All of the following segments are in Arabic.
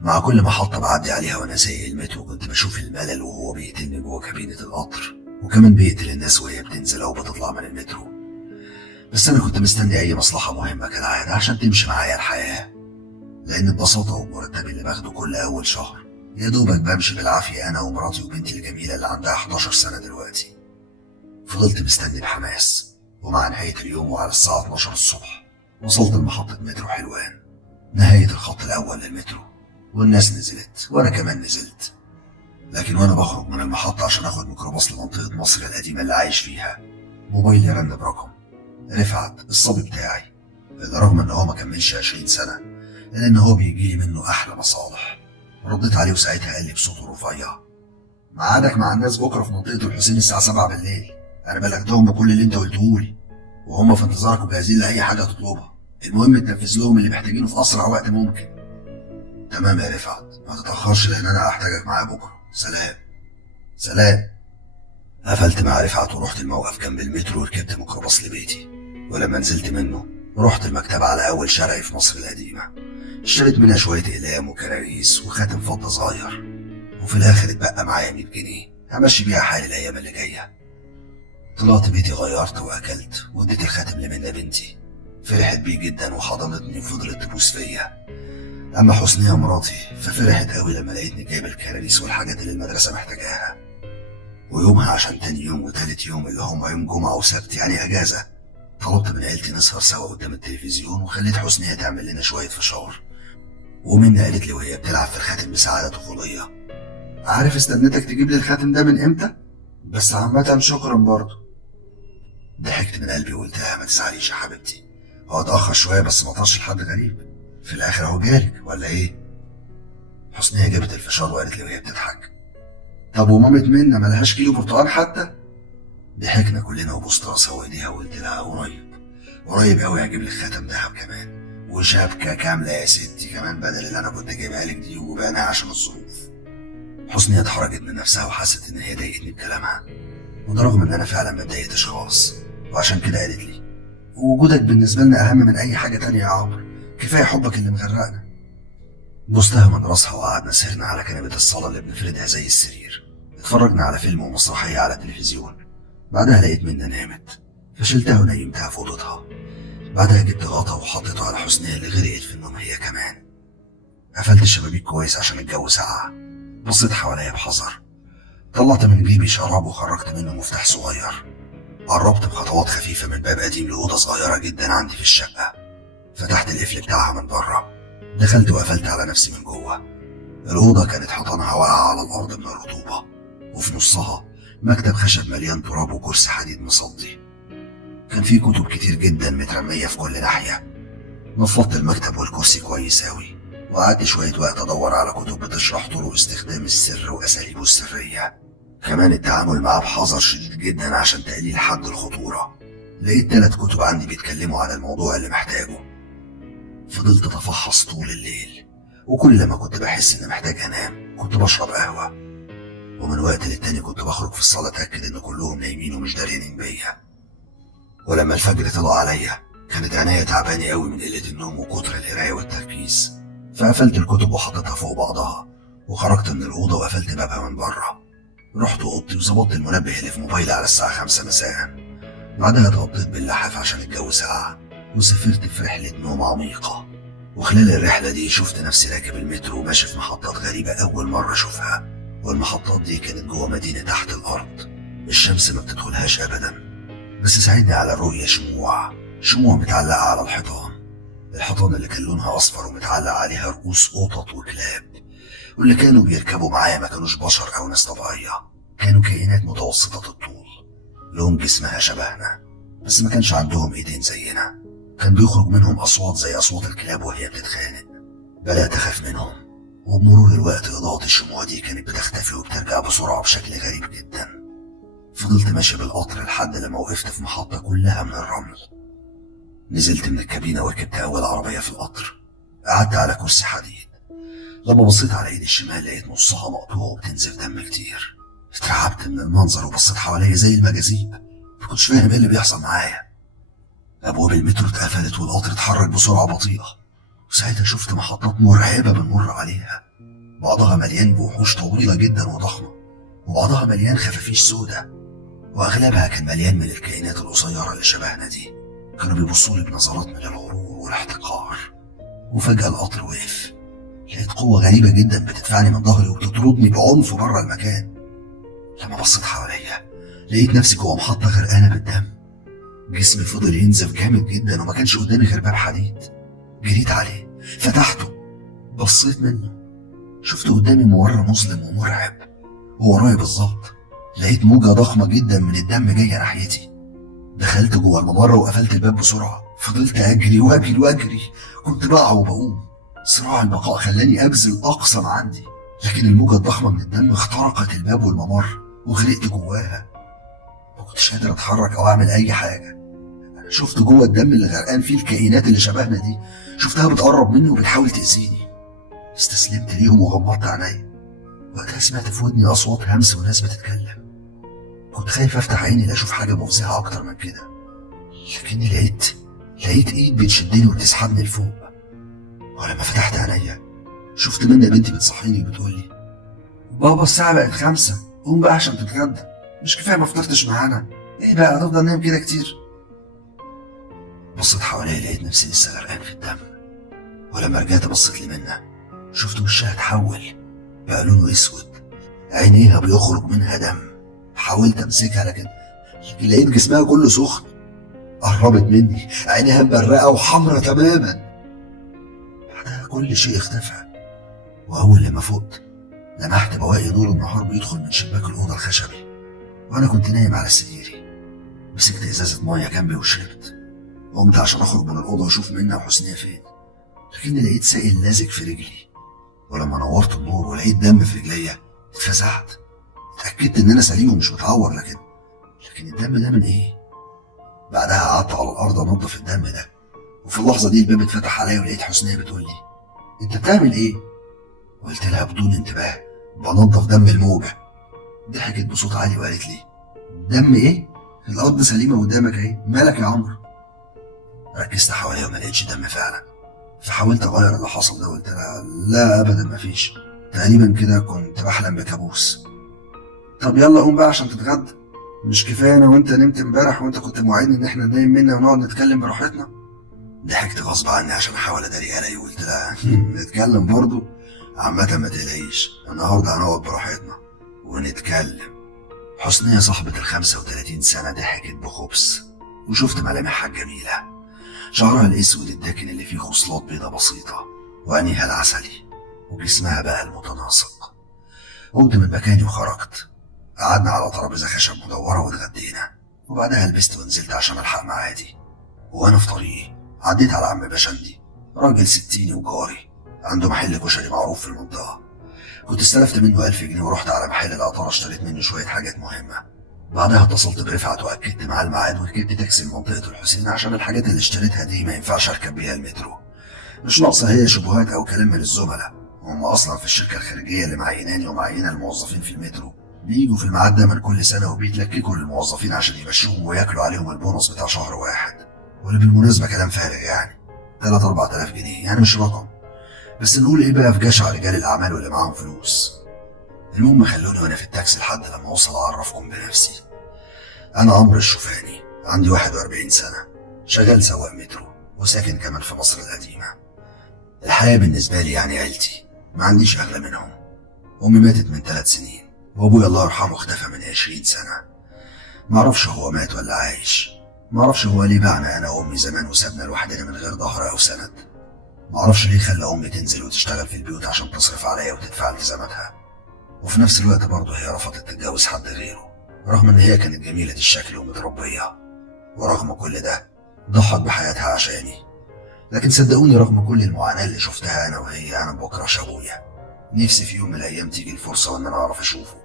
مع كل محطة بعدي عليها وأنا سايق المترو كنت بشوف الملل وهو بيقتلني جوه كابينة القطر، وكمان بيقتل الناس وهي بتنزل أو بتطلع من المترو. بس أنا كنت مستني أي مصلحة مهمة كالعادة عشان تمشي معايا الحياة، لأن ببساطة ومرتبي اللي باخده كل أول شهر يا دوبك بمشي بالعافية أنا ومراتي وبنتي الجميلة اللي عندها 11 سنة دلوقتي. فضلت مستني بحماس، ومع نهاية اليوم وعلى الساعة 12 الصبح وصلت لمحطة مترو حلوان، نهاية الخط الأول للمترو، والناس نزلت وأنا كمان نزلت. لكن وأنا بخرج من المحطة عشان آخد ميكروباص لمنطقة مصر القديمة اللي عايش فيها، موبايلي رن برقم رفعت الصبي بتاعي، اللي رغم إن هو ما كملش 20 سنة إلا إن هو بيجيلي منه أحلى مصالح. رديت عليه وساعتها قال لي بصوته رفيع: ميعادك مع الناس بكرة في منطقة الحسين الساعة 7 بالليل، أنا بلغتهم بكل اللي أنت قلتهولي وهم في انتظارك وجاهزين لأي حاجة تطلبها، المهم تنفذ لهم اللي محتاجينه في أسرع وقت ممكن. تمام يا رفعت، ما تتأخرش لأن أنا هحتاجك معايا بكرة، سلام. سلام. قفلت مع رفعت ورحت الموقف جنب المترو وركبت ميكروباص لبيتي، ولما نزلت منه رحت المكتبة على أول شارع في مصر القديمة، اشتريت منها شوية أقلام وكراريس وخاتم فضة صغير، وفي الآخر اتبقى معايا 100 جنيه همشي بيها حالي الأيام اللي جاية. طلعت بيتي غيرت وأكلت واديت الخاتم لمنى بنتي، فرحت بيه جدا وحضنتني وفضلت تبوس فيا. أما حسنية مراتي ففرحت قوي لما لقيتني جايب الكراريس والحاجات اللي المدرسة محتاجاها. ويومها عشان تاني يوم وتالت يوم اللي هما يوم جمعة وسبت يعني أجازة، طلبت من عيلتي نسهر سوا قدام التلفزيون وخليت حسنية تعمل لنا شوية فشار. ومنى قالت لي وهي بتلعب في الخاتم بسعادة طفولية: عارف استنيتك تجيب لي الخاتم ده من امتى؟ بس عامة شكرا برضه. ضحكت من قلبي وقلت لها: ما تزعليش يا حبيبتي، هو اتأخر شوية بس ما طرش لحد غريب، في الآخر اهو جالك ولا ايه؟ حسنية جابت الفشار وقالت لي وهي بتضحك: طب ومامة منى ملهاش كيلو برتقال حتى؟ ضحكنا كلنا وبوست راسها وايديها وقلت لها: قريب قريب قوي هجيب لك خاتم دهب كمان وشبكة كاملة يا ستي كمان بدل اللي انا كنت جايبها لك دي وبانها عشان الظروف. حسنية اتحرجت من نفسها وحست ان هي ضايقتني بكلامها، وده رغم ان انا فعلا ما اتضايقتش خالص، وعشان كده قالت لي: وجودك بالنسبة لنا اهم من اي حاجة تانية يا عمرو، كفاية حبك اللي مغرقنا. بوستها من راسها وقعدنا سهرنا على كنبة الصالة اللي بنفردها زي السرير، اتفرجنا على فيلم ومسرحية على التلفزيون. بعدها لقيت منى نامت فشلتها ونيمتها في اوضتها. بعدها جبت غطا وحطيته على حسنية اللي غرقت في النوم هي كمان. قفلت الشبابيك كويس عشان الجو ساقع، بصيت حواليا بحذر، طلعت من جيبي شراب وخرجت منه مفتاح صغير. قربت بخطوات خفيفة من باب قديم لأوضة صغيرة جدا عندي في الشقة، فتحت القفل بتاعها من بره، دخلت وقفلت على نفسي من جوه. الأوضة كانت حيطانها واقعة على الأرض من الرطوبة، وفي نصها مكتب خشب مليان تراب وكرسي حديد مصدي. كان فيه كتب كتير جدا مترمية في كل ناحية. نفضت المكتب والكرسي كويس أوي، وقعدت شوية وقت أدور على كتب بتشرح طرق استخدام السر وأساليبه السرية، كمان التعامل معاه بحذر شديد جدا عشان تقليل حد الخطورة. لقيت 3 كتب عندي بيتكلموا عن الموضوع اللي محتاجه. فضلت أتفحص طول الليل، وكل ما كنت بحس إني محتاج أنام كنت بشرب قهوة، ومن وقت للتاني كنت بخرج في الصالة أتأكد إن كلهم نايمين ومش داريانين بيا. ولما الفجر طلع عليا كانت عينيا تعباني قوي من قلة النوم وكتر القراية والتركيز، فقفلت الكتب وحطيتها فوق بعضها وخرجت من الأوضة وقفلت بابها من بره. رحت أوضتي وظبطت المنبه اللي في موبايلي على الساعة 5 مساء. بعدها اتغطيت باللحاف عشان الجو ساقع وسافرت في رحلة نوم عميقة. وخلال الرحلة دي شفت نفسي راكب المترو وماشي في محطات غريبة أول مرة أشوفها، والمحطات دي كانت جوه مدينة تحت الأرض الشمس ما بتدخلهاش أبدا، بس ساعدني على الرؤية شموع متعلقة على الحيطان اللي كان لونها أصفر ومتعلق عليها رؤوس قطط وكلاب، واللي كانوا بيركبوا معايا ما كانوش بشر أو ناس طبيعية، كانوا كائنات متوسطة الطول، لون جسمها شبهنا بس ما كانش عندهم ايدين زينا. كان بيخرج منهم أصوات زي أصوات الكلاب وهي بتتخانق. بدأت أخاف منهم، وبمرور الوقت إضاءة الشموع دي كانت بتختفي وبترجع بسرعة بشكل غريب جدا. فضلت ماشي بالقطر لحد لما وقفت في محطة كلها من الرمل. نزلت من الكابينة وركبت أول عربية في القطر، قعدت على كرسي حديد. لما بصيت على ايدي الشمال لقيت نصها مقطوع وبتنزف دم كتير. اترعبت من المنظر وبصيت حواليا زي المجاذيب، مكنتش فاهم ايه اللي بيحصل معايا. ابواب المترو اتقفلت والقطر اتحرك بسرعة بطيئة، وساعتها شفت محطات مرعبة بنمر عليها، بعضها مليان بوحوش طويلة جدا وضخمة، وبعضها مليان خفافيش سودة، وأغلبها كان مليان من الكائنات القصيرة اللي شبهنا دي. كانوا بيبصولي بنظرات من الغرور والاحتقار. وفجأة القطر وقف. لقيت قوة غريبة جدا بتدفعني من ظهري وبتطردني بعنف بره المكان. لما بصيت حواليا لقيت نفسي جوه محطة غرقانة بالدم. جسمي فضل ينزف جامد جدا وما كانش قدامي غير باب حديد. جريت عليه، فتحته، بصيت منه، شفت قدامي ممر مظلم ومرعب. وورايا بالظبط لقيت موجة ضخمة جدا من الدم جاية ناحيتي. دخلت جوه الممر وقفلت الباب بسرعة. فضلت أجري وأجري وأجري، كنت بقع وبقوم. صراع البقاء خلاني أبذل أقصى ما عندي، لكن الموجة الضخمة من الدم اخترقت الباب والممر وغرقت جواها. ما كنتش قادر أتحرك أو أعمل أي حاجة. أنا شفت جوه الدم اللي غرقان فيه الكائنات اللي شبهنا دي، شفتها بتقرب مني وبتحاول تأذيني. استسلمت ليهم وغمضت عيني. وقتها سمعت في ودني أصوات همس وناس بتتكلم. كنت خايف أفتح عيني لأشوف حاجة مفزعة أكتر من كده، لكني لقيت إيد بتشدني وتسحبني لفوق. ولما فتحت عينيا شفت منى بنتي بتصحيني وبتقولي: بابا الساعة بقت 5، قوم بقى عشان تتغدى، مش كفاية ما فطرتش معانا؟ ايه بقى هتفضل نايم كده كتير؟ بصيت حواليا لقيت نفسي لسه غرقان في الدم. ولما رجعت بصيت لمنى شفت وشها اتحول بقى لونه اسود، عينيها بيخرج منها دم. حاولت امسكها لكن لقيت جسمها كله سخن. قربت مني، عينيها مبرقة وحمرة تماما. بعدها كل شيء اختفى. واول لما فقت لمحت بواقي نور النهار بيدخل من شباك الأوضة الخشبي، وأنا كنت نايم على سريري. مسكت إزازة مية جنبي وشربت. قمت عشان أخرج من الأوضة وأشوف منى وحسنية فين، لكني لقيت سائل لازق في رجلي. ولما نورت النور ولقيت دم في رجليا اتفزعت. اتأكدت إن أنا سليم ومش متعور، لكن الدم ده من إيه؟ بعدها قعدت على الأرض أنضف الدم ده، وفي اللحظة دي الباب اتفتح عليا ولقيت حسنية بتقول لي: أنت بتعمل إيه؟ قلت لها بدون انتباه: بنضف دم الموجة. ضحكت بصوت عالي وقالت لي: دم ايه؟ الارض سليمة قدامك اهي، مالك يا عمرو؟ ركزت حواليا وما لقيتش دم فعلا، فحاولت اغير اللي حصل ده وقلت لها: لا ابدا مفيش، تقريبا كده كنت بحلم بكابوس. طب يلا قوم بقى عشان تتغدى، مش كفايه انا وانت نمت امبارح وانت كنت موعدني ان احنا ننام منا ونقعد نتكلم براحتنا؟ ضحكت غصب عني عشان احاول اداري قلقي وقلت لها: نتكلم برضه؟ عامة ما تقلقيش، النهارده هنقعد براحتنا ونتكلم. حسنية صاحبة 35 سنة ضحكت بخبث، وشفت ملامحها الجميلة، شعرها الاسود الداكن اللي فيه خصلات بيضة بسيطة، وعينيها العسلي، وجسمها بقى المتناسق. قمت من مكاني وخرجت. قعدنا على ترابيزة خشب مدورة واتغدينا، وبعدها لبست ونزلت عشان الحق ميعادي. وانا في طريقي عديت على عم بشندي، راجل ستيني وجاري، عنده محل كشري معروف في المنطقة. كنت استلفت منه 1000 جنيه ورحت على محل العطارة اشتريت منه شوية حاجات مهمة. بعدها اتصلت برفعت وأكدت معاه الميعاد وركبت تاكسي لمنطقة الحسين عشان الحاجات اللي اشتريتها دي ما ينفعش أركب بيها المترو. مش ناقصة هي شبهات أو كلام من الزملاء، هم أصلا في الشركة الخارجية اللي معيناني ومعينة الموظفين في المترو بيجوا في الميعاد ده من كل سنة وبيتلككوا للموظفين عشان يمشوهم وياكلوا عليهم البونص بتاع شهر واحد. واللي بالمناسبة كلام فارغ، يعني 3-4000 جنيه يعني مش رقم، بس نقول ايه بقى في جشع رجال الاعمال واللي معاهم فلوس. المهم خلوني وانا في التاكسي لحد لما اوصل اعرفكم بنفسي. انا عمرو الشوفاني، عندي 41 سنة، شغال سواق مترو وساكن كمان في مصر القديمة. الحياة بالنسبة لي يعني عيلتي، ما عنديش اغلى منهم. امي ماتت من 3 سنين وابويا الله يرحمه اختفى من 20 سنة. معرفش هو مات ولا عايش، معرفش هو ليه باعنا انا وامي زمان وسابنا لوحدنا من غير ظهر او سند. معرفش ليه خلى امي تنزل وتشتغل في البيوت عشان تصرف عليا وتدفع التزاماتها، وفي نفس الوقت برضه هي رفضت تتجوز حد غيره رغم ان هي كانت جميلة الشكل ومتربية. ورغم كل ده ضحت بحياتها عشاني. لكن صدقوني رغم كل المعاناة اللي شفتها انا وهي انا مبكرهش ابويا. نفسي في يوم من الايام تيجي الفرصة وان انا اعرف اشوفه،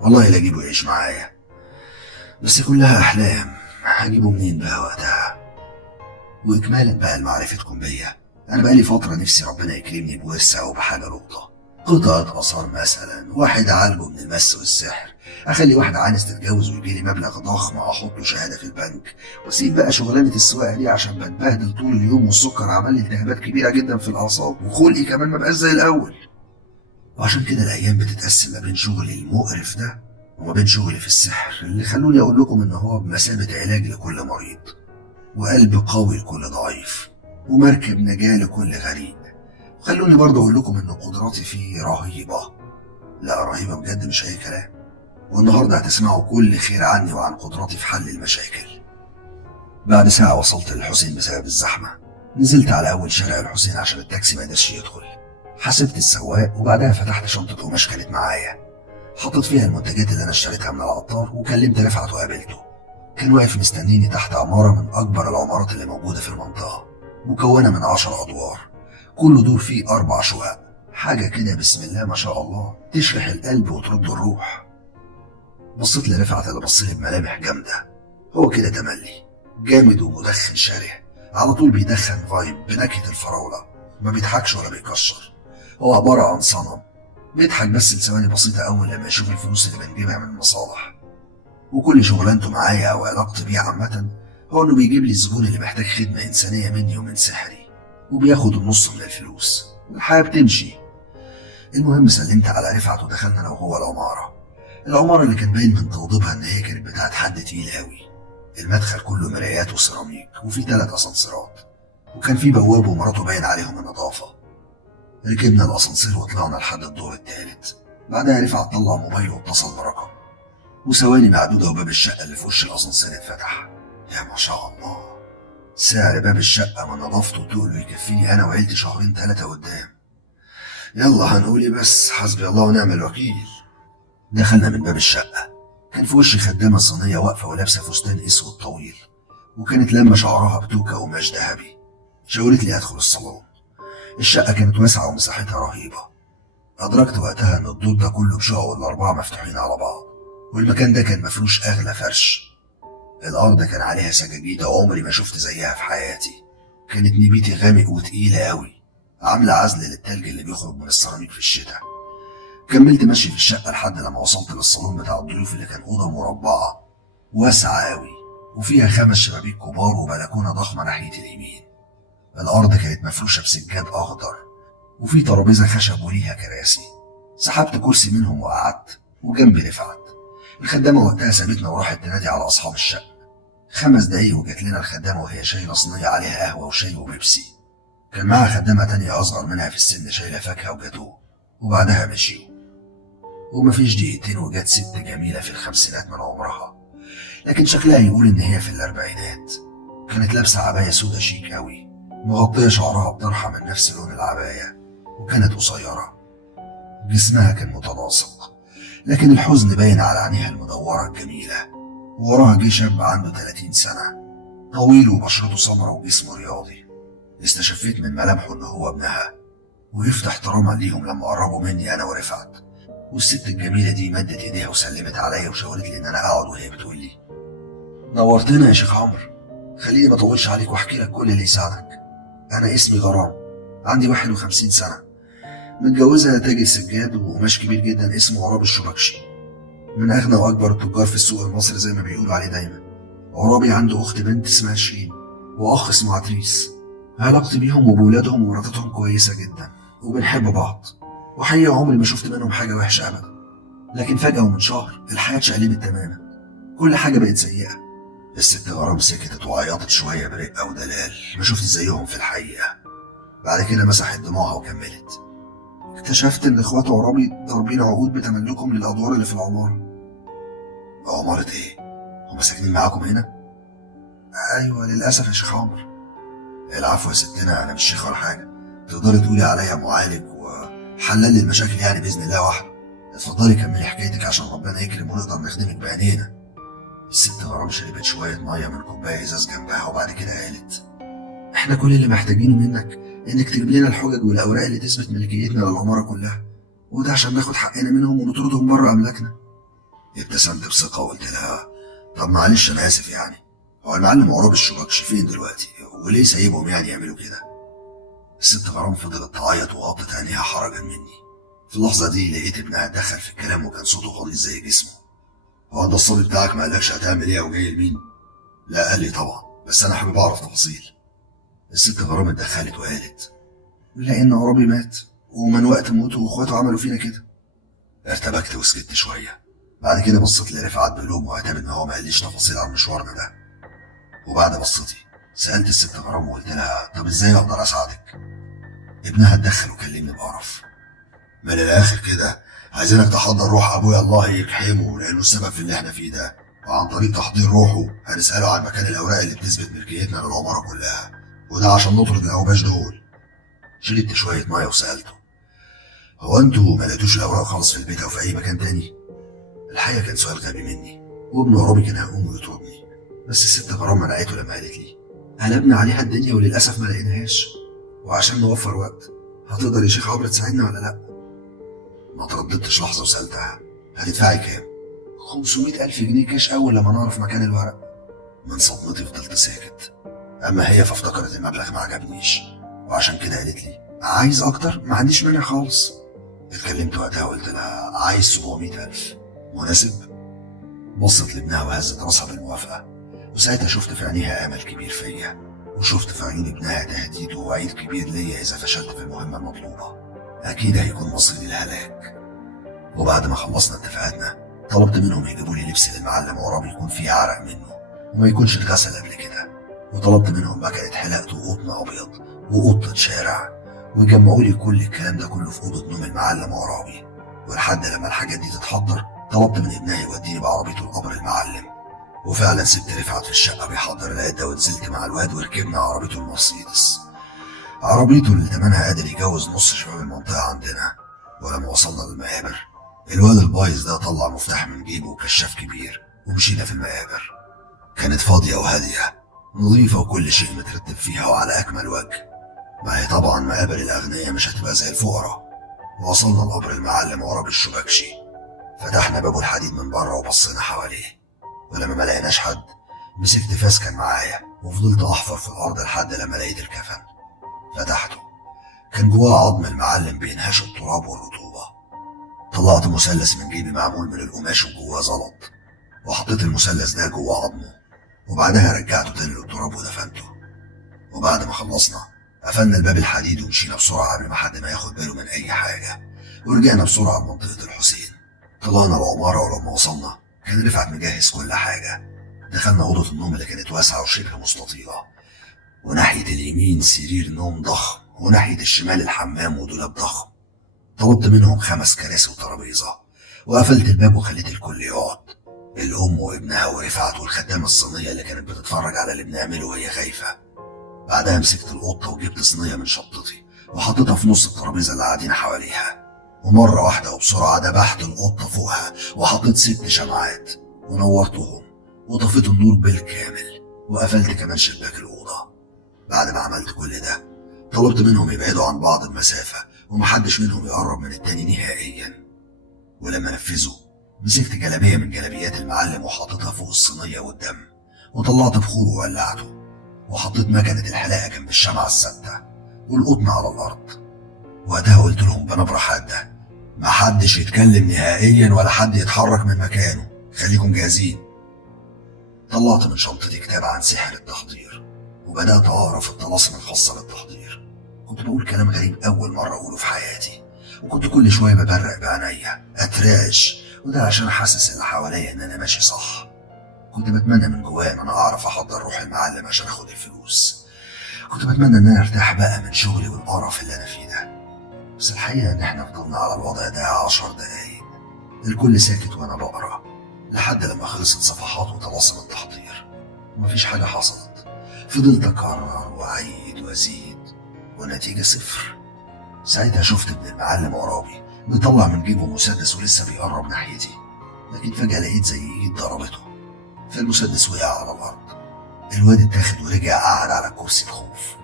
والله لا اجيبه يعيش معايا، بس كلها احلام، هجيبه منين بقى وقتها؟ واكمالا بقى لمعرفتكم بيا، أنا بقالي فترة نفسي ربنا يكرمني بورث أو بحاجة لقطة، قطعة آثار مثلا، واحد أعالجه من المس والسحر، أخلي واحد عانس تتجوز ويجيلي مبلغ ضخم أحط له شهادة في البنك، وأسيب بقى شغلانة السواقة دي عشان بتبهدل طول اليوم والسكر عمل لي التهابات كبيرة جدا في الأعصاب وخلقي كمان مبقاش زي الأول. وعشان كده الأيام بتتقسم ما بين شغلي المقرف ده وما بين شغلي في السحر، اللي خلوني أقول لكم إن هو بمثابة علاج لكل مريض، وقلب قوي لكل ضعيف، ومركب نجاة لكل غريب. خلوني برضه أقول لكم إن قدراتي فيه رهيبة، لا رهيبة بجد مش أي كلام. والنهاردة هتسمعوا كل خير عني وعن قدراتي في حل المشاكل. بعد ساعة وصلت للحسين بسبب الزحمة. نزلت على أول شارع الحسين عشان التاكسي ما قدرش يدخل. حاسبت السواق وبعدها فتحت شنطة قماش كانت معايا، حطيت فيها المنتجات اللي أنا اشتريتها من العطار، وكلمت رفعت وقابلته. كان واقف مستنيني تحت عمارة من أكبر العمارات اللي موجودة في المنطقة، مكونة من 10 أدوار، كل دور فيه 4 شقق، حاجة كده بسم الله ما شاء الله تشرح القلب وترد الروح. بصيت لرفعت اللي بصلي بملامح جامدة. هو كده تملي جامد ومدخن شره، على طول بيدخن فايب بنكهة الفراولة، ما بيضحكش ولا بيكشر، هو عبارة عن صنم بيضحك بس لثواني بسيطة أول لما يشوف الفلوس اللي بنجيبها من المصالح. وكل شغلانته معايا أو علاقتي بيه عامة هو إنه بيجيب لي الزبون اللي محتاج خدمة إنسانية مني ومن سحري، وبياخد النص من الفلوس والحياة بتمشي. المهم سلمت على رفعت ودخلنا أنا وهو العمارة اللي كان باين من توضيبها إن هي كانت بتاعت حد تقيل قوي. المدخل كله مرايات وسيراميك، وفي 3 أسانسيرات، وكان في بواب ومراته باين عليهم النظافة. ركبنا الأسانسير وطلعنا لحد الدور الثالث. بعدها رفعت طلع موبايله واتصل برقم، وثواني معدودة وباب الشقة اللي في وش الأسانسير اتفتح. يا ما شاء الله، سعر باب الشقة من نظافته وتقله يكفيني أنا وعيلتي 2 3 قدام. يلا هنقولي بس حسبي الله ونعم الوكيل. دخلنا من باب الشقة، كان في وشي خدامة صينية واقفة ولابسة فستان اسود طويل، وكانت لما شعرها بتوكة قماش ذهبي. شاورت لي ادخل الصالون. الشقة كانت واسعة ومساحتها رهيبة. أدركت وقتها إن الدور ده كله بشقق ال4 مفتوحين على بعض، والمكان ده كان مفروش أغلى فرش. الأرض كان عليها سجاجيد عمري ما شفت زيها في حياتي، كانت نبيتي غامق وتقيلة أوي، عاملة عزل للتلج اللي بيخرج من السيراميك في الشتاء. كملت ماشي في الشقة لحد لما وصلت للصالون بتاع الضيوف اللي كان أوضة مربعة واسعة أوي، وفيها 5 شبابيك كبار وبلكونة ضخمة ناحية اليمين. الأرض كانت مفروشة بسجاد أخضر، وفي ترابيزة خشب وليها كراسي. سحبت كرسي منهم وقعدت، وجنبي رفعت. الخدامة وقتها سابتنا وراحت تنادي على أصحاب الشقة. 5 دقايق وجات لنا الخدامة وهي شايلة صينية عليها قهوة وشاي وبيبسي. كان معاها خدامة تانية أصغر منها في السن شايلة فاكهة وجاتوه، وبعدها مشيوا. ومفيش دقيقتين وجات ست جميلة في ال50 من عمرها، لكن شكلها يقول إن هي في ال40. كانت لابسة عباية سودا شيك أوي، مغطية شعرها بطرحة من نفس لون العباية، وكانت قصيرة. جسمها كان متناسق، لكن الحزن باين على عينيها المدورة الجميلة. ووراها جه شاب عنده 30 سنة، طويل وبشرته سمرة وجسمه رياضي. استشفيت من ملامحه إن هو ابنها، وقفت احتراما ليهم لما قربوا مني أنا ورفعت. والست الجميلة دي مدت ايديها وسلمت عليا وشاورت لي إن أنا أقعد، وهي بتقول لي: نورتنا يا شيخ عمرو، خليني ما اطولش عليك واحكي لك كل اللي يساعدك. أنا اسمي غرام، عندي 51 سنة، متجوزة تاجر سجاد وقماش كبير جدا اسمه عرابي الشبكشي، من أغنى وأكبر التجار في السوق المصري زي ما بيقولوا عليه دايما. عرابي عنده أخت بنت اسمها شيرين، وأخ اسمه عتريس. علاقتي بيهم وبولادهم ومراتاتهم كويسة جدا، وبنحب بعض، وحقيقة عمري ما شفت منهم حاجة وحشة أبدا. لكن فجأة ومن شهر الحياة اتشقلبت تماما، كل حاجة بقت سيئة. الست غرام سكتت وعيطت شوية برقة ودلال ما شفت زيهم في الحقيقة. بعد كده مسحت دموعها وكملت: اكتشفت ان اخوات عرابي ضاربين عقود بتملكهم للادوار اللي في العمارة. عمارة ايه؟ هما ساكنين معاكم هنا؟ ايوه للاسف يا شيخ عمرو. العفو يا ستنا، انا مش شيخ ولا حاجة، تقدري تقولي عليا معالج وحلال للمشاكل يعني باذن الله واحدة. اتفضلي كملي حكايتك عشان ربنا يكرم ونقدر نخدمك بعينينا. الست غرام شربت شوية مية من كوباية ازاز جنبها، وبعد كده قالت: احنا كل اللي محتاجينه منك انك تجيب لنا الحجج والاوراق اللي تثبت ملكيتنا للعمارة كلها، وده عشان ناخد حقنا منهم ونطردهم بره املاكنا. ابتسمت بثقة وقلت لها: طب معلش انا اسف، يعني هو المعلم عرابي الشبكشي فين دلوقتي؟ وليه سايبهم يعني يعملوا كده؟ الست غرام فضلت تعيط وغطت عينيها حرجا مني. في اللحظة دي لقيت ابنها اتدخل في الكلام وكان صوته غليظ زي جسمه: هو انت الصبي بتاعك ما قالكش هتعمل ايه او جاي لمين؟ لا قال لي طبعا، بس انا حابب اعرف تفاصيل. الست غرام اتدخلت وقالت: لان عرابي مات ومن وقت موته واخواته عملوا فينا كده. ارتبكت وسكت شوية. بعد كده بصيت لرفعت بلوم وعتاب ان هو ما قاليش تفاصيل عن مشوارنا ده. وبعد بصتي سألت الست غرام وقلت لها طب ازاي اقدر اساعدك؟ ابنها اتدخل وكلمني بقرف. من الاخر كده عايزينك تحضر روح ابويا الله يرحمه لانه السبب في اللي احنا فيه ده، وعن طريق تحضير روحه هنسأله عن مكان الاوراق اللي بتثبت ملكيتنا للعمارة كلها، وده عشان نطرد الاوباش دول. شربت شوية مية وسألته هو انتوا ما لقيتوش الاوراق خالص في البيت او في اي مكان تاني؟ الحقيقة كان سؤال غبي مني، وابن عرابي كان هيقوم ويطردني، بس الست غرام منعته لما قالت لي قلبنا عليها الدنيا وللأسف ما لقيناهاش، وعشان نوفر وقت هتقدر يا شيخ عمرو تساعدنا ولا لأ؟ ما ترددتش لحظة وسألتها هتدفعي كام؟ 500,000 جنيه كاش أول لما نعرف مكان الورق. من صدمتي فضلت ساكت، أما هي فافتكرت المبلغ ما عجبنيش، وعشان كده قالت لي عايز أكتر؟ ما عنديش مانع خالص. اتكلمت وقتها وقلت لها عايز 700,000 مناسب؟ بصت لابنها وهزت راسها بالموافقة، وساعتها شفت في عينيها امل كبير فيا، وشفت في عيون ابنها تهديد ووعيد كبير ليا اذا فشلت في المهمة المطلوبة اكيد هيكون مصيري الهلاك. وبعد ما خلصنا اتفاقاتنا طلبت منهم يجيبوا لي لبس للمعلم عرابي يكون فيه عرق منه وما يكونش اتغسل قبل كده، وطلبت منهم مكنة حلاقة وقطن ابيض وقطة شارع، ويجمعوا لي كل الكلام ده كله في اوضة نوم المعلم عرابي. ولحد لما الحاجات دي تتحضر طلبت من ابنها يوديني بعربيته لقبر المعلم، وفعلا سبت رفعت في الشقة بيحضر العدة ونزلت مع الواد وركبنا عربيته المرسيدس، عربيته اللي تمنها قادر يجوز نص شباب المنطقة عندنا. ولما وصلنا للمقابر الواد البايظ ده طلع مفتاح من جيبه وكشاف كبير ومشينا في المقابر. كانت فاضية وهادية نظيفة وكل شيء مترتب فيها وعلى أكمل وجه. ما هي طبعا مقابر الأغنياء مش هتبقى زي الفقراء. وصلنا لقبر المعلم عرابي الشبكشي، فتحنا بابه الحديد من بره وبصينا حواليه، ولما ما لقيناش حد مسكت فاس كان معايا وفضلت احفر في الارض لحد لما لقيت الكفن. فتحته كان جواه عظم المعلم بينهش التراب والرطوبة. طلعت مثلث من جيبي معمول من القماش وجواه زلط، وحطيت المثلث ده جوه عظمه، وبعدها رجعته تاني للتراب ودفنته. وبعد ما خلصنا قفلنا الباب الحديد ومشينا بسرعة قبل ما حد ما ياخد باله من أي حاجة، ورجعنا بسرعة لمنطقة الحسين. طلعنا العمارة ولما وصلنا كان رفعت مجهز كل حاجة. دخلنا أوضة النوم اللي كانت واسعة وشبه مستطيلة، وناحية اليمين سرير نوم ضخم وناحية الشمال الحمام ودولاب ضخم. طلبت منهم 5 كراسي وترابيزة، وقفلت الباب وخليت الكل يقعد، الأم وابنها ورفعت والخدامة الصينية اللي كانت بتتفرج على اللي بنعمله وهي خايفة. بعدها مسكت القطة وجبت صينية من شنطتي وحطيتها في نص الترابيزة اللي قاعدين حواليها، ومرة واحدة وبسرعة دبحت القطة فوقها وحطيت 6 شمعات ونورتهم وطفيت النور بالكامل، وقفلت كمان شباك الأوضة. بعد ما عملت كل ده طلبت منهم يبعدوا عن بعض المسافة ومحدش منهم يقرب من التاني نهائيا. ولما نفذوا مسكت جلابية من جلابيات المعلم وحطيتها فوق الصينية والدم، وطلعت بخور وولعته، وحطيت مكنة الحلاقة جنب الشمعة الثابتة والقطن على الأرض. وقتها قلت لهم بنبرة حادة محدش يتكلم نهائيا ولا حد يتحرك من مكانه، خليكم جاهزين. طلعت من شنطتي كتاب عن سحر التحضير وبدأت أقرأ في الطلاسم الخاصة بالتحضير. كنت بقول كلام غريب أول مرة أقوله في حياتي، وكنت كل شوية ببرق بعينيا أترعش، وده عشان حاسس اللي حواليا إن أنا ماشي صح. كنت بتمنى من جوايا إن أنا أعرف أحضر روح المعلم عشان أخد الفلوس. كنت بتمنى إن أنا أرتاح بقى من شغلي والقرف اللي أنا فيه ده. بس الحقيقة إن إحنا فضلنا على الوضع ده 10 دقايق، الكل ساكت وأنا بقرأ لحد لما خلصت صفحات وطلاسم التحضير ومفيش حاجة حصلت. فضلت أكرر وأعيد وأزيد والنتيجة 0. ساعتها شفت ابن المعلم عرابي بيطلع من جيبه مسدس ولسه بيقرب ناحيتي، لكن فجأة لقيت زي إيد ضربته فالمسدس وقع على الأرض. الواد اتاخد ورجع قعد على كرسي بخوف.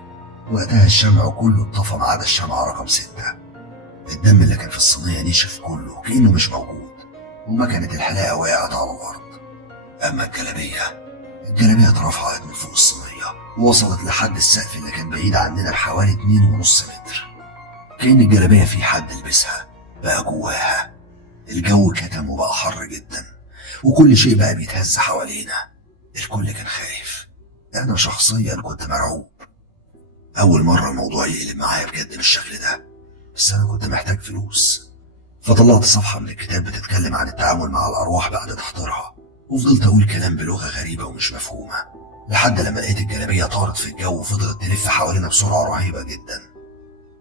وقتها الشمع كله اتطفى ما عدا الشمعة رقم 6. الدم اللي كان في الصينية نشف كله كأنه مش موجود، ومكنة الحلاقة وقعت على الأرض. أما الجلابية اترفعت من فوق الصينية ووصلت لحد السقف اللي كان بعيد عننا بحوالي 2.5 متر. كأن الجلابية في حد لبسها بقى جواها. الجو كتم وبقى حر جدا، وكل شيء بقى بيتهز حوالينا. الكل كان خايف، أنا شخصيا كنت مرعوب. أول مرة الموضوع يقلب معايا بجد بالشكل ده. بس أنا كنت محتاج فلوس. فطلعت صفحة من الكتاب بتتكلم عن التعامل مع الأرواح بعد تحضيرها، وفضلت أقول كلام بلغة غريبة ومش مفهومة لحد لما لقيت الجلابية طارت في الجو وفضلت تلف حوالينا بسرعة رهيبة جدا.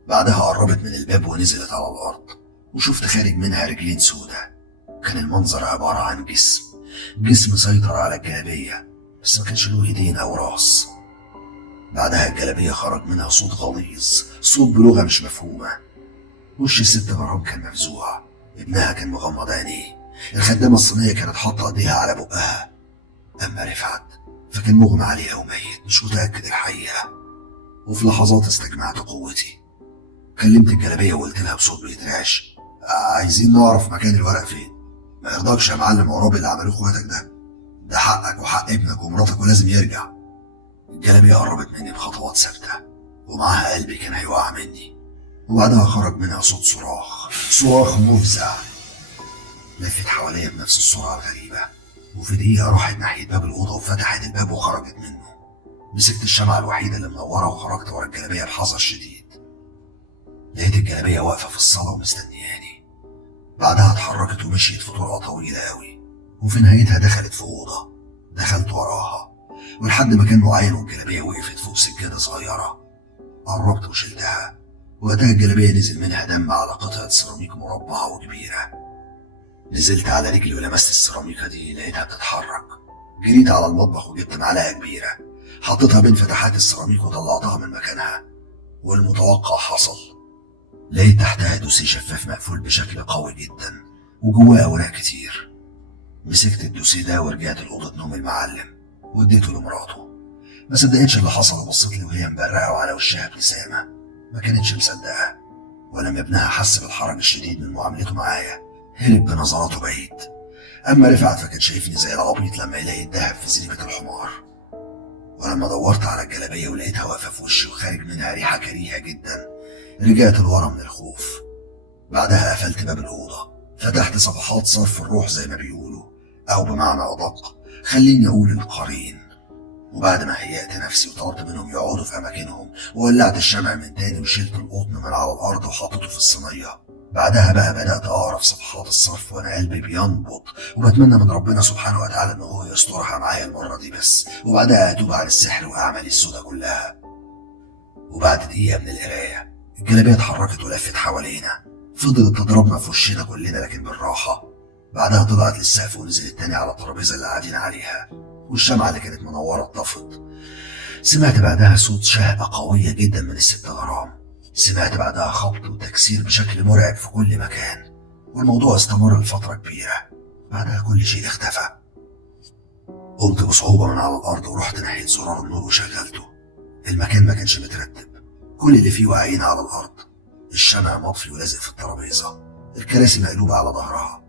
بعدها قربت من الباب ونزلت على الأرض، وشفت خارج منها رجلين سودة. كان المنظر عبارة عن جسم سيطر على الجلابية، بس ما كانش له ايدين أو راس. بعدها الجلابية خرج منها صوت غليظ، صوت بلغة مش مفهومة. وش الست غرام كان مفزوع، ابنها كان مغمض عينيه، الخدامة الصينية كانت حاطة ايديها على بقها. أما رفعت فكان مغمى عليه أو ميت، مش متأكد الحقيقة. وفي لحظات استجمعت قوتي، كلمت الجلابية وقلت لها بصوت بيترعش: عايزين نعرف مكان الورق فين. ما يرضاكش يا معلم عرابي اللي عملوه اخواتك ده حقك وحق ابنك ومراتك ولازم يرجع. الجلابية قربت مني بخطوات ثابتة، ومعاها قلبي كان هيوقع مني. وبعدها خرج منها صوت صراخ مفزع. لفت حواليا بنفس السرعة الغريبة، وفي دقيقة راحت ناحية باب الأوضة وفتحت الباب وخرجت منه. مسكت الشمعة الوحيدة اللي منورة وخرجت ورا الجلابية بحذر شديد. لقيت الجلابية واقفة في الصالة ومستنياني. بعدها اتحركت ومشيت في طرقة طويلة قوي، وفي نهايتها دخلت في أوضة. دخلت وراها ولحد مكان معين والجلابية وقفت فوق سجادة صغيرة. قربت وشلتها، وقتها الجلابية نزل منها دم على قطعة سيراميك مربعة وكبيرة. نزلت على رجلي ولمست السيراميكا دي، لقيتها بتتحرك. جريت على المطبخ وجبت معلقة كبيرة، حطيتها بين فتحات السيراميك وطلعتها من مكانها. والمتوقع حصل، لقيت تحتها دوسيه شفاف مقفول بشكل قوي جدا وجواه أوراق كتير. مسكت الدوسيه ده ورجعت لأوضة نوم المعلم واديته لمراته. ما صدقتش اللي حصل وبصت لي وهي مبرقة وعلى وشها ابتسامة. ما كانتش مصدقة. ولما ابنها حس بالحرج الشديد من معاملته معايا هرب بنظراته بعيد. أما رفعت فكان شايفني زي العبيط لما يلاقي الدهب في زريبة الحمار. ولما دورت على الجلابية ولقيتها واقفة في وشي وخارج منها ريحة كريهة جدا، رجعت لورا من الخوف. بعدها قفلت باب الأوضة، فتحت صفحات صرف الروح زي ما بيقولوا، أو بمعنى أدق خليني أقول القرين. وبعد ما هيأت نفسي وطلبت منهم يقعدوا في أماكنهم، وولعت الشمع من تاني وشلت القطن من على الأرض وحطيته في الصينية. بعدها بقى بدأت أقرأ في صفحات الصرف وأنا قلبي بينبض، وبتمنى من ربنا سبحانه وتعالى إن هو يسترها معايا المرة دي بس، وبعدها أتوب عن السحر وأعمالي السودة كلها. وبعد دقيقة من القراية الجلابية اتحركت ولفت حوالينا، فضلت تضربنا في وشنا كلنا لكن بالراحة. بعدها طلعت للسقف ونزلت تاني على الترابيزة اللي قاعدين عليها، والشمعة اللي كانت منورة اتطفت. سمعت بعدها صوت شهقة قوية جدا من الست غرام. سمعت بعدها خبط وتكسير بشكل مرعب في كل مكان، والموضوع استمر لفترة كبيرة. بعدها كل شيء اختفى. قمت بصعوبة من على الأرض ورحت ناحية زرار النور وشغلته. المكان ما كانش مترتب، كل اللي فيه واقعين على الأرض. الشمع مطفي ولازق في الترابيزة، الكراسي مقلوبة على ظهرها،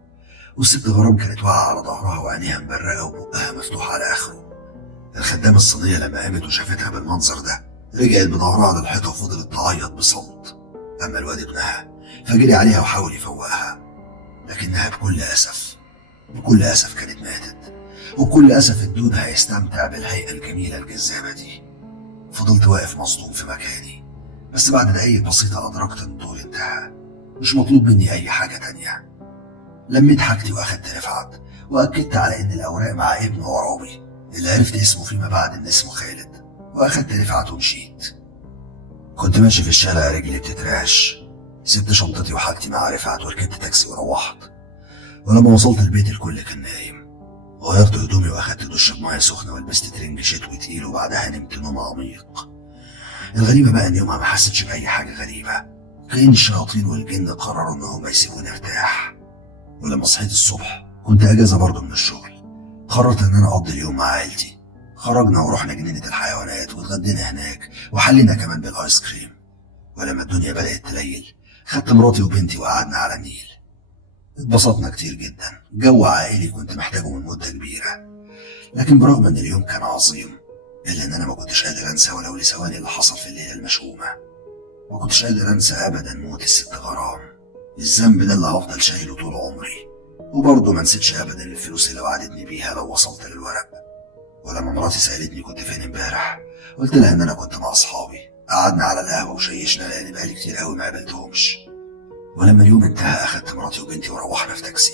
والست غرام كانت واقعة على ظهرها وعينيها مبرقة وبقها مفتوح على آخره. الخدامة الصينية لما قامت وشافتها بالمنظر ده رجعت بظهرها للحيطة وفضلت تعيط بصمت. أما الواد ابنها فجري عليها وحاول يفوقها، لكنها بكل أسف كانت ماتت. وبكل أسف الدود هيستمتع بالهيئة الجميلة الجذابة دي. فضلت واقف مصدوم في مكاني، بس بعد دقايق بسيطة أدركت إن الدور انتهى. مش مطلوب مني أي حاجة تانية. لميت حاجتي وأخدت رفعت، وأكدت على إن الأوراق مع ابنه عرابي اللي عرفت اسمه فيما بعد إن اسمه خالد، وأخدت رفعت ومشيت. كنت ماشي في الشارع رجلي بتترعش. سبت شنطتي وحاجتي مع رفعت وركبت تاكسي وروحت. ولما وصلت البيت الكل كان نايم. غيرت هدومي وأخدت دش بمية سخنة ولبست ترنج شتوي تقيل، وبعدها نمت نوم عميق. الغريبة بقى إن يومها ما حسيتش بأي حاجة غريبة، كأن الشياطين والجن قرروا إنهم يسيبوني ارتاح. ولما صحيت الصبح كنت أجازة برضه من الشغل. قررت إن أنا أقضي اليوم مع عيلتي. خرجنا ورحنا جنينة الحيوانات واتغدينا هناك وحلينا كمان بالآيس كريم. ولما الدنيا بدأت تليل خدت مراتي وبنتي وقعدنا على النيل. اتبسطنا كتير جدا، جو عائلي كنت محتاجه من مدة كبيرة. لكن برغم ان اليوم كان عظيم الا ان انا ما كنتش قادر انسى ولو لثواني اللي حصل في الليلة المشؤومة. ما كنتش قادر انسى ابدا موت الست غرام، الذنب ده اللي هفضل شايله طول عمري. وبرضه ما نسيتش ابدا الفلوس اللي وعدتني بيها لو وصلت للورق. ولما مراتي سألتني كنت فين امبارح، قلت لها ان انا كنت مع اصحابي، قعدنا على القهوة وشيشنا لان بقالي كتير قوي ما قابلتهمش. ولما اليوم انتهى اخدت مراتي وبنتي وروحنا في تاكسي.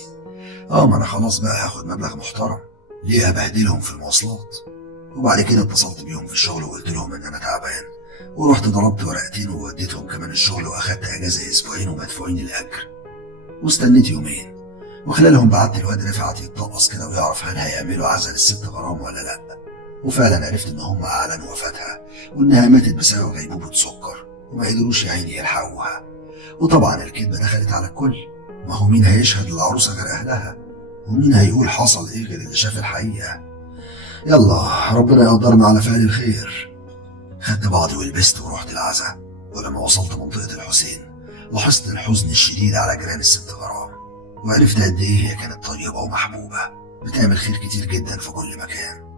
ما انا خلاص بقى هاخد مبلغ محترم، ليه ابهدلهم في المواصلات؟ وبعد كده اتصلت بيهم في الشغل وقلت لهم ان انا تعبان، ورحت ضربت ورقتين ووديتهم كمان الشغل، واخدت اجازه اسبوعين ومدفوعين الاجر. واستنيت يومين، وخلالهم بعت الواد رفعت يتطقص كده ويعرف هل هيعملوا عزل الست غرام ولا لا. وفعلا عرفت ان هم اعلنوا وفاتها، وانها ماتت بسبب غيبوبه سكر، وما قدروش يا عيني يلحقوها. وطبعا الكذبه دخلت على الكل، ما هو مين هيشهد للعروسه غير اهلها؟ ومين هيقول حصل ايه غير اللي شاف الحقيقه؟ يلا ربنا يقدرنا على فعل الخير. خدت بعضي ولبست ورحت العزا، ولما وصلت منطقه الحسين لاحظت الحزن الشديد على جيران الست غرام، وعرفت قد ايه هي كانت طيبه ومحبوبه، بتعمل خير كتير جدا في كل مكان.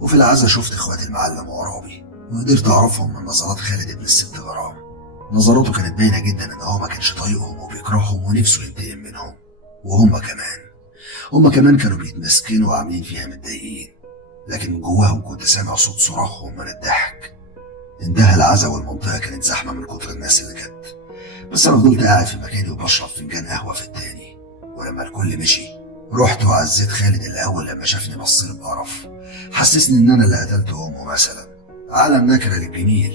وفي العزا شفت اخوات المعلم وعرابي، وقدرت اعرفهم من نظرات خالد ابن الست غرام. نظراته كانت باينه جدا ان هو ما كانش طايقهم وبيكرههم ونفسه ينتقم منهم. وهم كمان كانوا بيتمسكنوا وعاملين فيها متضايقين، لكن من جواهم كنت سامع صوت صراخهم من الضحك. انتهى العزا والمنطقه كانت زحمه من كتر الناس اللي جت، بس انا فضلت قاعد في مكاني وبشرب فنجان قهوه في التاني. ولما الكل مشي رحت وعزيت خالد الاول. لما شافني بصلي بقرف، حسسني ان انا اللي قتلت امه مثلا. عالم نكره للجميل،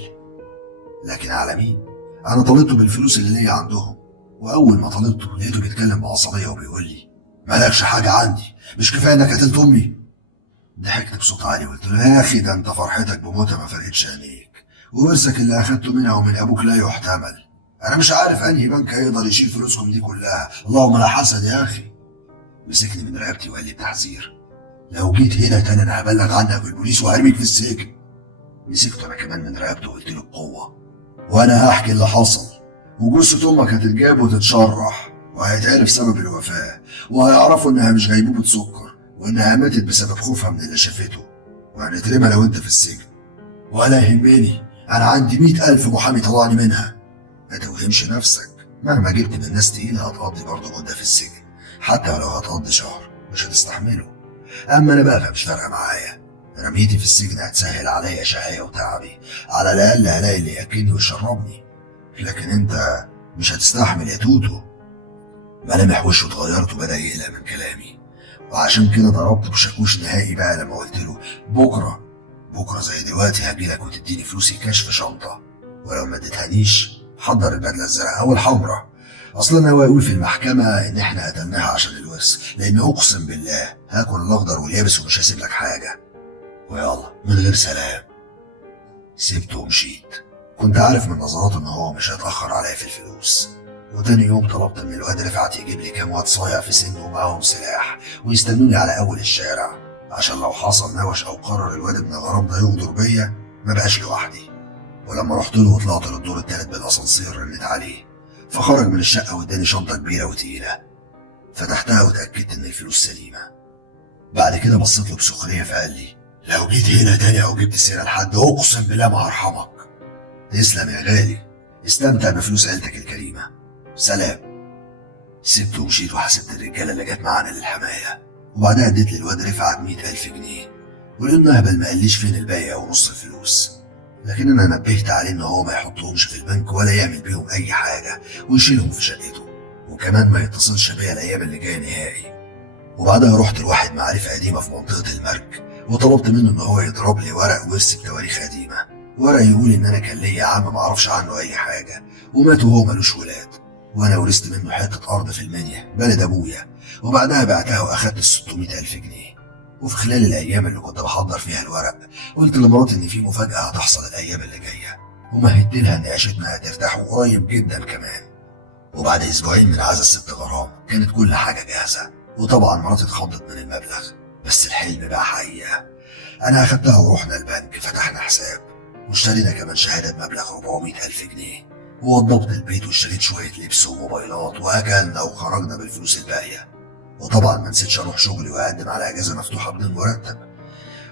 لكن على مين؟ انا طالبته بالفلوس اللي ليا عندهم، واول ما طالبته لقيته بيتكلم بعصبيه وبيقول لي مالكش حاجه عندي، مش كفايه انك قتلت امي؟ ضحكت بصوت عالي وقلت له يا اخي ده انت فرحتك بموتها ما فرقتش عينيك، وورثك اللي اخدته منها ومن ابوك لا يحتمل. انا مش عارف انهي بنك هيقدر يشيل فلوسكم دي كلها، اللهم لا حسد يا اخي. مسكني من رقبتي وقال لي بتحذير لو جيت هنا تاني انا هبلغ عنك بالبوليس وهرميك في السجن. مسكته انا كمان من رقبته وقلت له بقوه وانا هحكي اللي حصل، وجثه امك هتتجاب وتتشرح، وهيتعرف سبب الوفاه، وهيعرفوا انها مش غيبوبه سكر، وانها ماتت بسبب خوفها من اللي شافته، وهنترمى لو انت في السجن. ولا يهمني، انا عندي 100,000 محامي طلعني منها. ما توهمش نفسك، مهما جبت من ناس تقيله هتقضي برضه مده في السجن، حتى لو هتقضي شهر مش هتستحمله. اما انا بقى فمش فارقه معايا، رميتي في السجن هتسهل عليا شقايا وتعبي، على الاقل هلاقي اللي ياكلني ويشربني. لكن انت مش هتستحمل يا توتو. ملامح وشه اتغيرت وبدا يقلق من كلامي، وعشان كده ضربت بشاكوش نهائي بقى لما قلت له بكره زي دلوقتي هجيلك وتديني فلوسي كاش في شنطه، ولو ما اديتهانيش حضر البدله الزرقاء او الحمراء. اصلا هو يقول في المحكمه ان احنا قتلناها عشان الورث، لان اقسم بالله هاكل الاخضر واليابس ومش هسيب لك حاجه. ويلا من غير سلام. سبته ومشيت. كنت عارف من نظراته ان هو مش هيتاخر عليا في الفلوس. وتاني يوم طلبت من الواد رفعت يجيب لي كام واد صايع في سنه ومعاهم سلاح ويستنوني على اول الشارع، عشان لو حصل نوش او قرر الواد ابن غرام ده يغدر بيا ما بقاش لوحدي. ولما رحت له وطلعت للدور التالت بالاسانسير رنيت عليه، فخرج من الشقه واداني شنطه كبيره وتقيله. فتحتها وتاكدت ان الفلوس سليمه. بعد كده بصيت له بسخريه فقال لي لو جيت هنا تاني او جبت سيره لحد اقسم بالله ما هرحمك. تسلم يا غالي، استمتع بفلوس عيلتك الكريمه، سلام. سبته ومشيت وحسبت الرجاله اللي جت معانا للحمايه، وبعدها اديت للواد رفعت 100,000 جنيه، ولانه اهبل ما قاليش فين الباقي او نص الفلوس. لكن انا نبهت عليه ان هو ما يحطهمش في البنك ولا يعمل بيهم اي حاجه، ويشيلهم في شقته، وكمان ما يتصلش بيا الايام اللي جايه نهائي. وبعدها رحت لواحد معرفه قديمه في منطقه المرج، وطلبت منه ان هو يضرب لي ورق ورث بتواريخ قديمه، ورق يقول ان انا كان ليا عم ما اعرفش عنه اي حاجه ومات وهو ملوش ولاد، وانا ورثت منه حته ارض في المنيا بلد ابويا، وبعدها بعتها واخدت 600,000 جنيه. وفي خلال الايام اللي كنت بحضر فيها الورق قلت لمراتي ان في مفاجاه هتحصل الايام اللي جايه، ومهدت لها ان عيشتنا هترتاح وقريب جدا كمان. وبعد اسبوعين من عزا الست غرام كانت كل حاجه جاهزه، وطبعا مراتي اتخضت من المبلغ، بس الحلم بقى حقيقه. انا اخدتها ورحنا البنك فتحنا حساب، واشترينا كمان شهاده بمبلغ 400,000 جنيه، ووضبت البيت واشتريت شويه لبس وموبايلات، واكلنا وخرجنا بالفلوس الباقيه. وطبعا ما نسيتش اروح شغلي واقدم على اجازه مفتوحه بدون مرتب،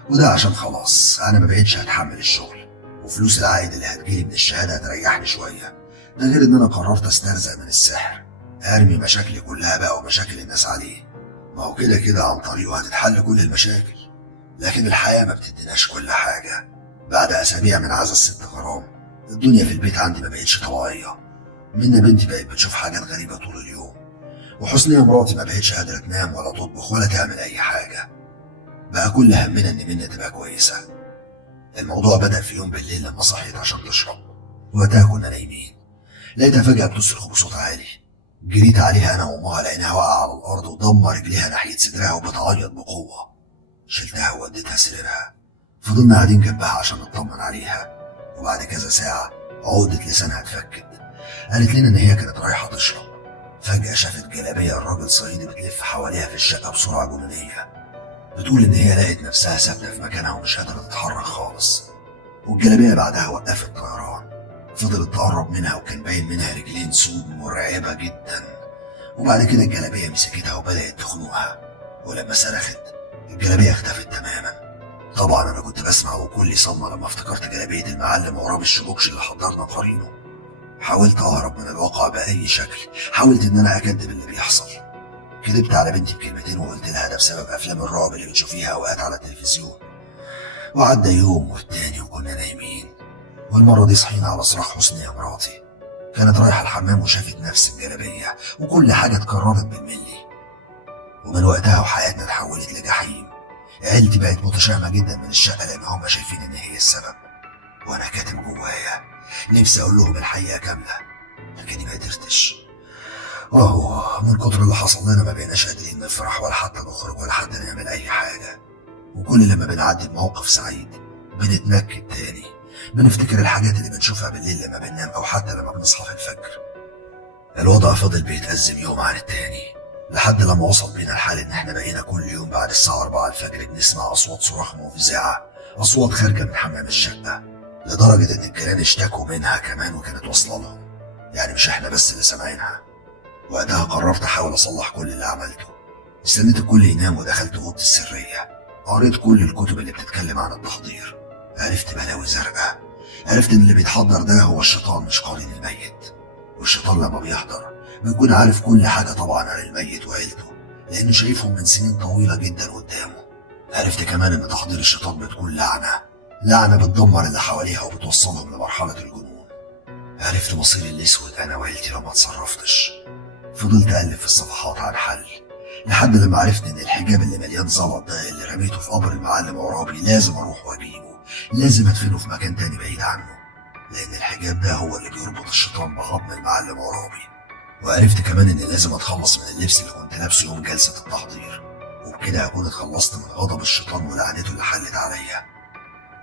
وده عشان خلاص انا ما بقتش هتحمل الشغل، وفلوس العائد اللي هتجيلي من الشهاده هتريحني شويه. ده غير ان انا قررت استرزق من السحر، ارمي مشاكلي كلها بقى ومشاكل الناس عليه، ما هو كده كده عن طريقه هتتحل كل المشاكل. لكن الحياه ما بتديناش كل حاجه. بعد اسابيع من عزا الست غرام الدنيا في البيت عندي ما بقتش طبيعيه. منى بنتي بقت بتشوف حاجات غريبة طول اليوم، وحسنية مراتي ما بقتش قادرة تنام ولا تطبخ ولا تعمل أي حاجة. بقى كل همنا إن منى تبقى كويسة. الموضوع بدأ في يوم بالليل لما صحيت عشان تشرب. وقتها كنا نايمين، لقيتها فجأة بتصرخ بصوت عالي. جريت عليها أنا وأمها، لقيناها واقعة على الأرض وضم رجليها ناحية صدرها وبتعيط بقوة. شلتها ووديتها سريرها. فضلنا قاعدين جنبها عشان نطمن عليها، وبعد كذا ساعة عقدة لسانها اتفكت. قالت لنا إن هي كانت رايحة تشرب، فجأة شافت جلابية الراجل صعيدي بتلف حواليها في الشقة بسرعة جنونية. بتقول إن هي لقت نفسها ثابتة في مكانها ومش قادرة تتحرك خالص، والجلابية بعدها وقفت طيران. فضلت تقرب منها وكان باين منها رجلين سود مرعبة جدا، وبعد كده الجلابية مسكتها وبدأت تخنقها، ولما صرخت الجلابية اختفت تماما. طبعا أنا كنت بسمع وكلي صدمة لما افتكرت جلابية المعلم عراب الشبوكش اللي حضرنا قرينه. حاولت أهرب من الواقع بأي شكل، حاولت إن أنا أكذب اللي بيحصل. كذبت على بنتي بكلمتين وقلت لها ده بسبب أفلام الرعب اللي بتشوفيها أوقات على التلفزيون. وعدى يوم والتاني وكنا نايمين، والمرة دي صحينا على صراخ حسنية مراتي. كانت رايحة الحمام وشافت نفس الجلابية، وكل حاجة اتكررت بالملي. ومن وقتها وحياتنا اتحولت لجحيم. عيلتي بقت متشائمة جدا من الشقة لأن هم شايفين إن هي السبب، وأنا كاتم جوايا نفسي أقول لهم الحقيقة كاملة، لكني ما قدرتش. من كتر اللي حصل لنا ما بقيناش قادرين نفرح ولا حتى نخرج ولا حتى نعمل أي حاجة. وكل لما بنعدي بموقف سعيد بنتنكد تاني، بنفتكر الحاجات اللي بنشوفها بالليل لما بننام أو حتى لما بنصحى في الفجر. الوضع فضل بيتأزم يوم عن التاني، لحد لما وصل بينا الحال إن إحنا بقينا كل يوم بعد الساعة 4 الفجر بنسمع أصوات صراخ مفزعة، أصوات خارجة من حمام الشقة، لدرجة إن الجيران اشتكوا منها كمان وكانت واصلة لهم، يعني مش إحنا بس اللي سامعينها. وقتها قررت أحاول أصلح كل اللي عملته. استنيت الكل ينام ودخلت أوضتي السرية، قريت كل الكتب اللي بتتكلم عن التحضير. عرفت بلاوي زرقاء، عرفت إن اللي بيتحضر ده هو الشيطان مش قرين الميت. والشيطان لما بيحضر بيكون عارف كل حاجة طبعا عن الميت وعيلته، لأنه شايفهم من سنين طويلة جدا قدامه. عرفت كمان إن تحضير الشيطان بتكون لعنة بتدمر اللي حواليها وبتوصلهم لمرحلة الجنون. عرفت مصيري الأسود أنا وعيلتي لو ما اتصرفتش. فضلت أقلب في الصفحات عن حل، لحد لما عرفت إن الحجاب اللي مليان زلط ده اللي رميته في قبر المعلم عرابي لازم أروح وأجيبه، لازم أدفنه في مكان تاني بعيد عنه، لأن الحجاب ده هو اللي بيربط الشيطان بعظم المعلم عرابي. وعرفت كمان إني لازم أتخلص من اللبس اللي كنت لابسه يوم جلسة التحضير، وبكده أكون اتخلصت من غضب الشيطان ولعنته اللي حلت عليا.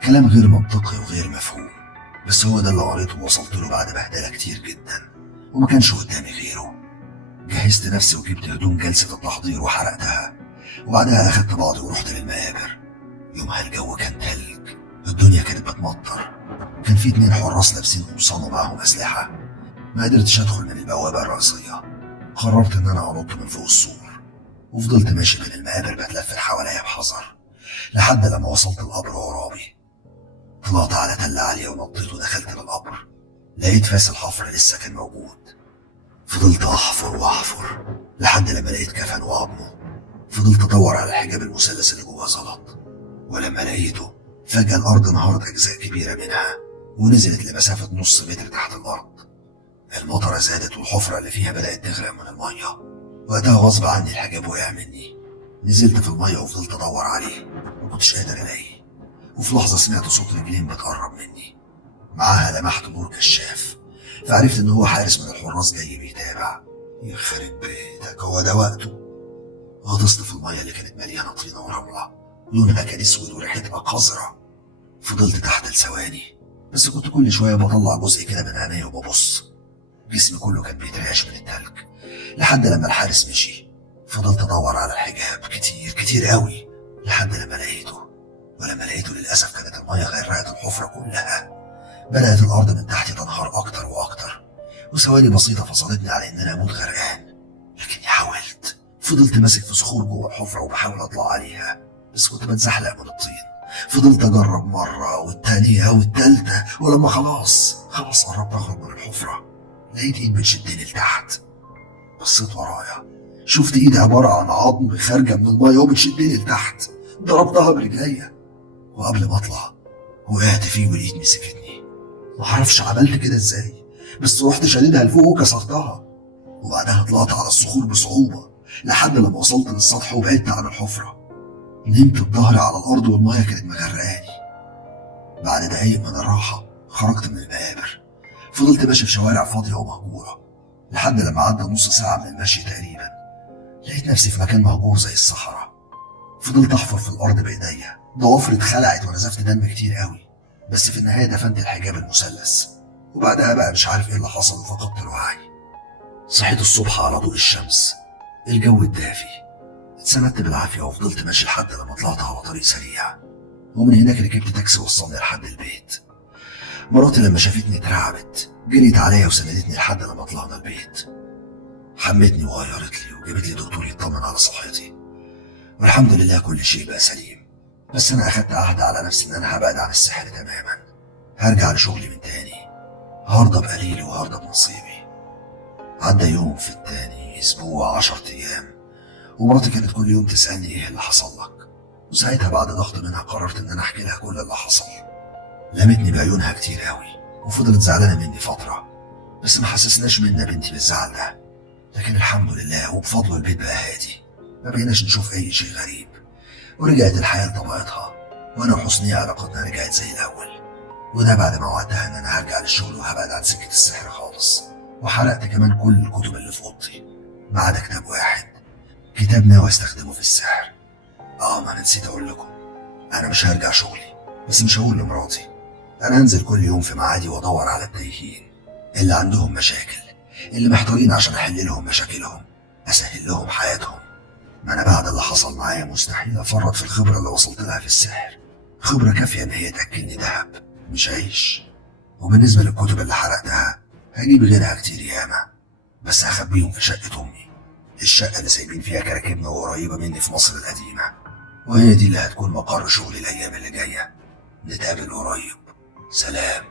كلام غير منطقي وغير مفهوم، بس هو ده اللي قريته ووصلت له بعد بهدلة كتير جدا، وما كانش قدامي غيره. جهزت نفسي وجبت هدوم جلسة التحضير وحرقتها، وبعدها أخدت بعضي ورحت للمقابر. يومها الجو كان تلج، الدنيا كانت بتمطر، كان في 2 حراس لابسين قمصان ومعاهم أسلحة. ما قدرتش أدخل من البوابة الرئيسية، قررت إن أنا أنط من فوق السور، وفضلت ماشي بين المقابر بتلفت حواليا بحذر لحد لما وصلت القبر عرابي. طلعت على تلة عالية ونطيت ودخلت للقبر. لقيت فاس الحفر لسه كان موجود. فضلت أحفر وأحفر لحد لما لقيت كفن وعظمه. فضلت أدور على الحجاب المثلث اللي جواه زلط، ولما لقيته فجأة الأرض انهارت أجزاء كبيرة منها ونزلت لمسافة نص متر تحت الأرض. المطرة زادت والحفرة اللي فيها بدأت تغرق من المية. وقتها غصب عني الحجاب وقع مني. نزلت في المية وفضلت أدور عليه، مكنتش قادر ألاقيه. وفي لحظة سمعت صوت رجلين بتقرب مني، معاها لمحت نور كشاف، فعرفت إن هو حارس من الحراس جاي بيتابع. يخرب بيتك، هو ده وقته. غطست في المية اللي كانت مليانة طينة ورملة، لونها كان اسود وريحتها قذرة. فضلت تحت لثواني، بس كنت كل شوية بطلع جزء كده من عينيا وببص. جسمي كله كان بيترعش من التلج لحد لما الحارس مشي. فضلت ادور على الحجاب كتير كتير قوي لحد لما لقيته. ولما لقيته للأسف كانت المية غرقت الحفرة كلها. بدأت الأرض من تحت تنهار أكتر وأكتر، وثواني بسيطة فصلتني على إن أنا أموت غرقان. لكني حاولت، فضلت ماسك في صخور جوه الحفرة وبحاول أطلع عليها، بس كنت بتزحلق من الطين. فضلت أجرب مرة والتانية والتالتة، ولما خلاص قربت أخرج من الحفرة لقيت إيد بتشدني لتحت. بصيت ورايا، شفت إيد عبارة عن عظم خارجة من المية وبتشدني لتحت. ضربتها برجليا، وقبل ما أطلع وقعت فيه والإيد مسكتني. معرفش عملت كده إزاي، بس رحت شاددها لفوق وكسرتها، وبعدها طلعت على الصخور بصعوبة لحد لما وصلت للسطح وبعدت عن الحفرة. نمت بظهري على الأرض والمية كانت مغرقاني. بعد دقايق من الراحة خرجت من المقابر، فضلت ماشي في شوارع فاضية ومهجورة لحد لما عدى نص ساعة من المشي تقريبا. لقيت نفسي في مكان مهجور زي الصحراء. فضلت أحفر في الأرض بإيديا، ضوافري اتخلعت ونزفت دم كتير قوي، بس في النهاية دفنت الحجاب المثلث. وبعدها بقى مش عارف ايه اللي حصل وفقدت الوعي. صحيت الصبح على ضوء الشمس، الجو الدافي. اتسندت بالعافية وفضلت ماشي لحد لما طلعت على طريق سريع، ومن هناك ركبت تاكسي وصلني لحد البيت. مراتي لما شافتني اترعبت، جريت عليا وسندتني لحد لما طلعنا البيت. حمتني وغيرت لي وجابت لي دكتور يطمن على صحتي، والحمد لله كل شيء بقى سليم. بس انا اخدت عهد على نفسي ان انا هبعد عن السحر تماما، هرجع لشغلي من تاني، هرضى بقليلي وهرضى بنصيبي. عدى يوم في التاني، اسبوع، 10 ايام، ومراتي كانت كل يوم تسألني ايه اللي حصل لك. وساعتها بعد ضغط منها قررت ان انا احكي لها كل اللي حصل. لمتني بعيونها كتير قوي وفضلت زعلانة مني فترة، بس ما حسسناش منا بنتي بالزعل ده. لكن الحمد لله وبفضل البيت بقى هادي، ما بقيناش نشوف اي شيء غريب، ورجعت الحياة لطبيعتها، وانا وحسنية علاقتنا رجعت زي الاول. وده بعد ما وعدتها ان انا هرجع للشغل وهبعد عن سكة السحر خالص. وحرقت كمان كل الكتب اللي في اوضتي ما عدا كتاب واحد، كتاب ناوي استخدمه في السحر. ما انا نسيت اقول لكم، انا مش هرجع شغلي، بس مش هقول لمراتي. انا هنزل كل يوم في معادي وادور على التايهين اللي عندهم مشاكل، اللي محتارين عشان احل لهم مشاكلهم، اسهل لهم حياتهم. ما انا بعد اللي حصل معايا مستحيل افرط في الخبرة اللي وصلت لها في السحر، خبرة كافية ان هي تاكلني ذهب مش عيش. وبالنسبة للكتب اللي حرقتها هجيب غيرها كتير ياما، بس هخبيهم في شقة امي، الشقة اللي سايبين فيها كراكبنا وقريبة مني في مصر القديمة، وهي دي اللي هتكون مقر شغلي الايام اللي جاية. نتقابل قريب، سلام.